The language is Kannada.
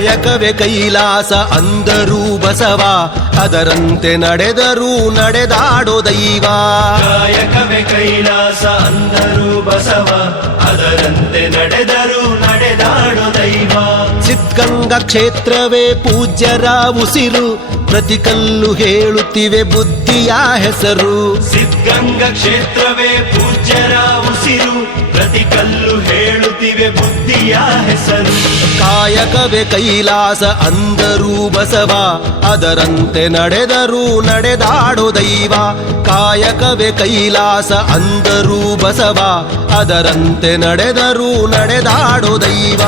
ಕಾಯಕವೇ ಕೈಲಾಸ ಅಂದರೂ ಬಸವ, ಅದರಂತೆ ನಡೆದರೂ ನಡೆದಾಡೋ ದೈವ. ಕಾಯಕವೇ ಕೈಲಾಸ ಅಂದರೂ ಬಸವ, ಅದರಂತೆ ನಡೆದರೂ ನಡೆದಾಡೋ ದೈವ. ಸಿದ್ಧಗಂಗಾ ಕ್ಷೇತ್ರವೇ ಪೂಜ್ಯರ ಉಸಿರು, ಪ್ರತಿ ಕಲ್ಲು ಹೇಳುತ್ತಿವೆ ಬುದ್ಧಿಯ ಹೆಸರು. ಸಿದ್ಧಗಂಗಾ ಕ್ಷೇತ್ರವೇ ಪೂಜ್ಯರ ಉಸಿರು, ಪ್ರತಿ ಕಲ್ಲು ಹೇಳುತ್ತಿವೆ ಬುದ್ಧಿಯ ಹೆಸರು. ಕಾಯಕವೇ ಕೈಲಾಸ ಅಂದರೂ ಬಸವ, ಅದರಂತೆ ನಡೆದರೂ ನಡೆದಾಡೋ ದೈವ. ಕಾಯಕವೇ ಕೈಲಾಸ ಅಂದರೂ ಬಸವ, ಅದರಂತೆ ನಡೆದರೂ ನಡೆದಾಡೋ ದೈವ.